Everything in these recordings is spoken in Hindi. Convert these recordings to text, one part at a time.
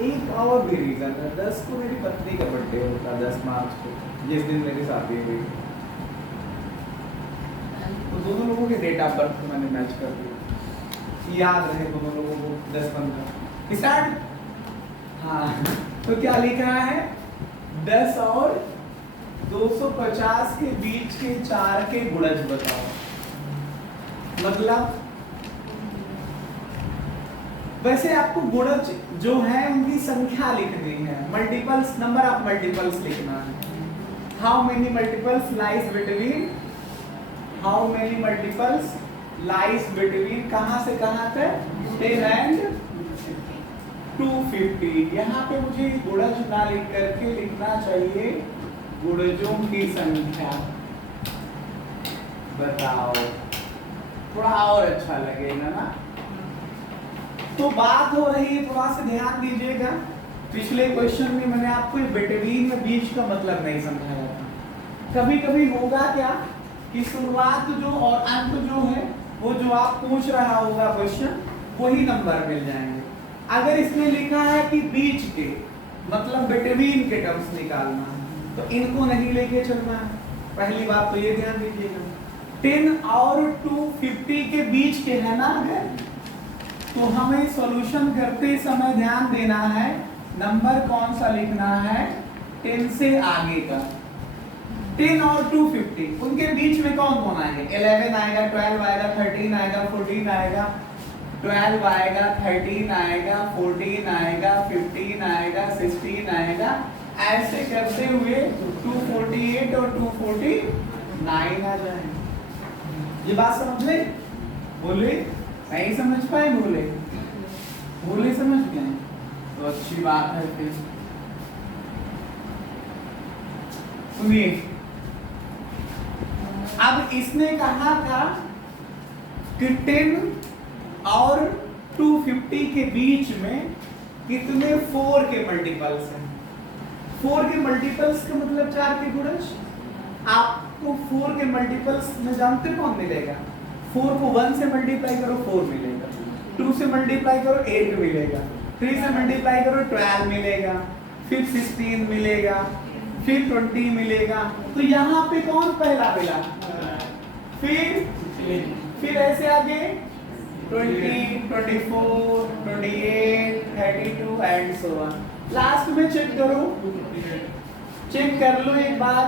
एक और भी रीजन है, 10 को मेरी पत्नी का बर्थडे होता, 10 मार्च को, जिस दिन मेरी शादी हुई। तो दोनों लोगों के डेट ऑफ बर्थ को मैंने मैच कर दिया, याद रहे दोनों लोगों को 10-15 स्टार्ट। हाँ, तो क्या लिख रहा है, 10 और 250 के बीच के 4 के गुणज बताओ। मतलब वैसे आपको गुणज जो है उनकी संख्या लिखनी है, मल्टीपल्स, नंबर ऑफ मल्टीपल्स लिखना है। How many multiples lies between, how many multiples lies between, कहां से कहां तक, 10 एंड 250। यहाँ पे मुझे गुणज ना लिख करके लिखना चाहिए गुणजों की संख्या बताओ, थोड़ा और अच्छा लगेगा ना। तो बात हो रही है, थोड़ा सा ध्यान दीजिएगा, पिछले क्वेश्चन में मैंने आपको बिटवीन में बीच का मतलब नहीं समझाया था। कभी कभी होगा क्या कि शुरुआत जो और अंत जो है वो जो आप पूछ रहा होगा क्वेश्चन, वही नंबर मिल जाएंगे। अगर इसमें लिखा है कि बीच के, मतलब बिटवीन के टर्म्स निकालना है, तो इनको नहीं लेके चलना है। पहली बात तो ये ध्यान दीजिएगा, 10 और 250 के बीच के है ना, है तो हमें सॉल्यूशन करते समय ध्यान देना है नंबर कौन सा लिखना है, 10 से आगे का। 10 और 250 उनके बीच में कौन कौन आएंगे, 11 आएगा, 12 आएगा, 13 आएगा, 14 आएगा, 12 आएगा, 13 आएगा, 14 आएगा, 15 आएगा, 16 आएगा, ऐसे करते हुए 248 और 249 आ जाएंगे। ये बात समझ ले, बोले नहीं समझ पाए, बोले बोले समझ गए तो अच्छी बात है। फिर सुनिए, अब इसने कहा था कि 10 और 250 के बीच में कितने 4 के मल्टीपल्स हैं। 4 के मल्टीपल्स का मतलब 4 के गुणज। आपको 4 के मल्टीपल्स में जानते कौन मिलेगा, 4 को 1 से मल्टीप्लाई करो 4 मिलेगा, 2 से मल्टीप्लाई करो 8 मिलेगा, 3 से मल्टीप्लाई करो 12 मिलेगा, फिर 16 मिलेगा, फिर 20 मिलेगा। तो यहाँ पे कौन पहला मिला, फिर ऐसे आगे 20, 24, 28, 32 एंड सो ऑन। लास्ट में चेक करो, चेक कर लो एक बार,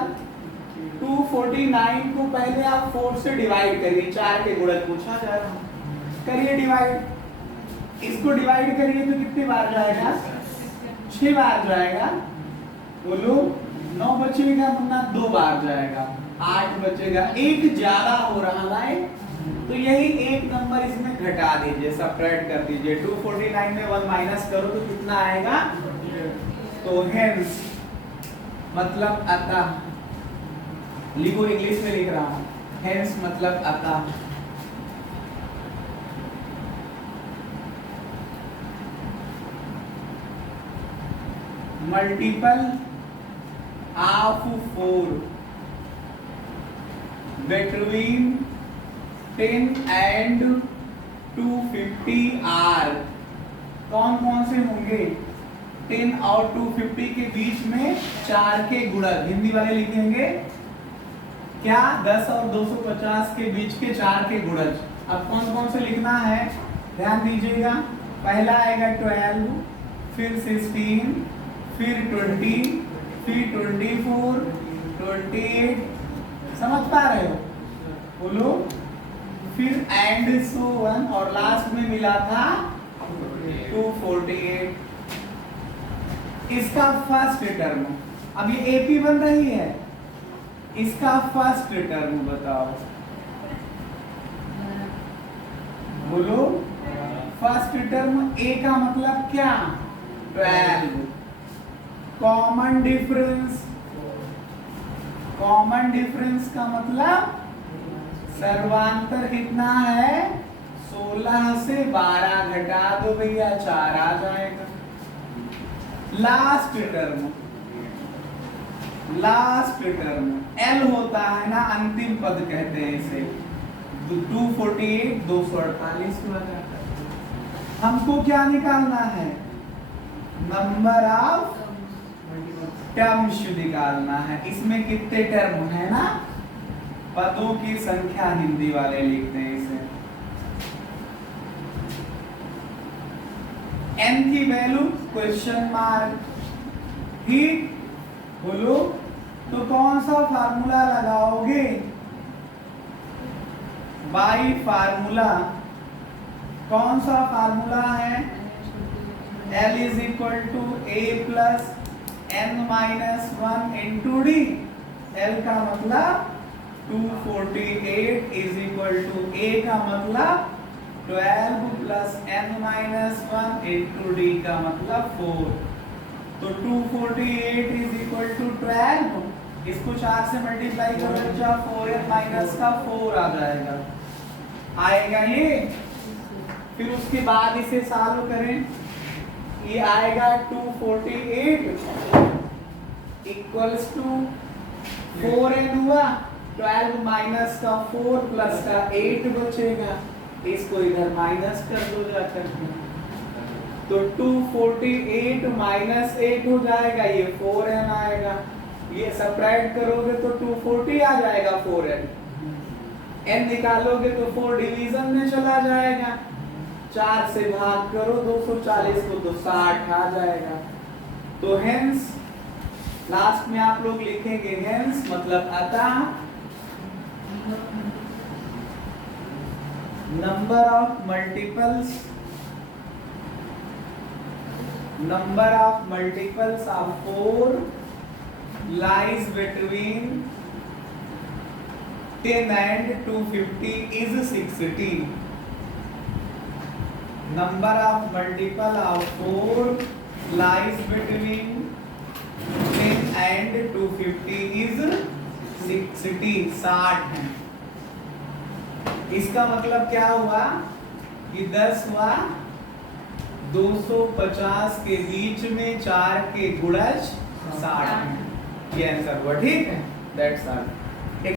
249 को पहले आप 4 से डिवाइड करिए, 4 के गुणज पूछा जा रहा है, करिए डिवाइड, इसको डिवाइड करिए तो कितने बार जाएगा, 6 बार जाएगा। बोलो 9 बचेगा वरना 2 बार जाएगा, 8 बचेगा, एक ज्यादा हो रहा है, तो यही एक नंबर इसमें घटा दीजिए, सब्ट्रैक्ट कर दीजिए। 249 में 1 माइनस करो तो कितना आएगा, तो हेंस मतलब अतः, लिखो इंग्लिश में लिख रहा हूं, हेंस मतलब अतः। Multiple of 4 between 10 and 250 are, कौन कौन से होंगे, 10 और 250 के बीच में 4 के गुणज, हिंदी वाले लिखेंगे क्या, 10 और 250 के बीच के 4 के गुणज। अब कौन कौन से लिखना है, ध्यान दीजिएगा, पहला आएगा 12, फिर 16, फिर 20, फिर 24, 28, समझ पा रहे हो, बोलो, फिर एंड सो ऑन, और लास्ट में मिला था 248। इसका फर्स्ट टर्म, अब ये एपी बन रही है, इसका फर्स्ट टर्म बताओ, बोलो, फर्स्ट टर्म ए का मतलब क्या, 12, कॉमन डिफरेंस, कॉमन डिफरेंस का मतलब सर्वांतर कितना है, 16 से 12 घटा दो भैया, 4 आ जाएगा। Last term, last term L होता है ना, अंतिम पद कहते हैं इसे, 248 248 में आ जाता है। हमको क्या निकालना है, नंबर ऑफ टर्म्स निकालना है। इसमें कितने टर्म है ना, पदों की संख्या हिंदी वाले लिखते हैं इसे। n की वैल्यू क्वेश्चन मार्क, ठीक, बोलो तो कौन सा फार्मूला लगाओगे? बाई फार्मूला, कौन सा फार्मूला है? L is equal to a plus n minus 1 into d. L का मतलब 248 इज इक्वल टू a का मतलब 12 plus n minus 1 into D का मतलब 4। तो 248 इज इक्वल टू 12, इसको 4 से मल्टीप्लाई करो बच्चा, 4n माइनस का 4 आ जाएगा, आएगा ये। फिर उसके बाद इसे सॉल्व करें, ये आएगा 248 इक्वल्स टू 4n हुआ, 12 माइनस का 4 प्लस का 8 बचेगा, इसको इधर माइनस कर दो जाकर के, तो 248 माइनस 8 हो जाएगा, ये 4n आएगा। ये सब्ट्रैक्ट करोगे तो 240 आ जाएगा 4n, n निकालोगे तो 4 डिवीजन में चला जाएगा, 4 से भाग करो 240 को तो 60 आ जाएगा। तो हेंस लास्ट में आप लोग लिखेंगे हेंस मतलब अतः number of multiples of 4 lies between 10 and 250 is 60. Number of multiple of 4 lies between 10 and 250 is 60 है। इसका मतलब क्या हुआ कि 10 हुआ 250 के बीच में 4 के गुणज 60 है। ये आंसर हुआ, ठीक है, दैट्स ऑल।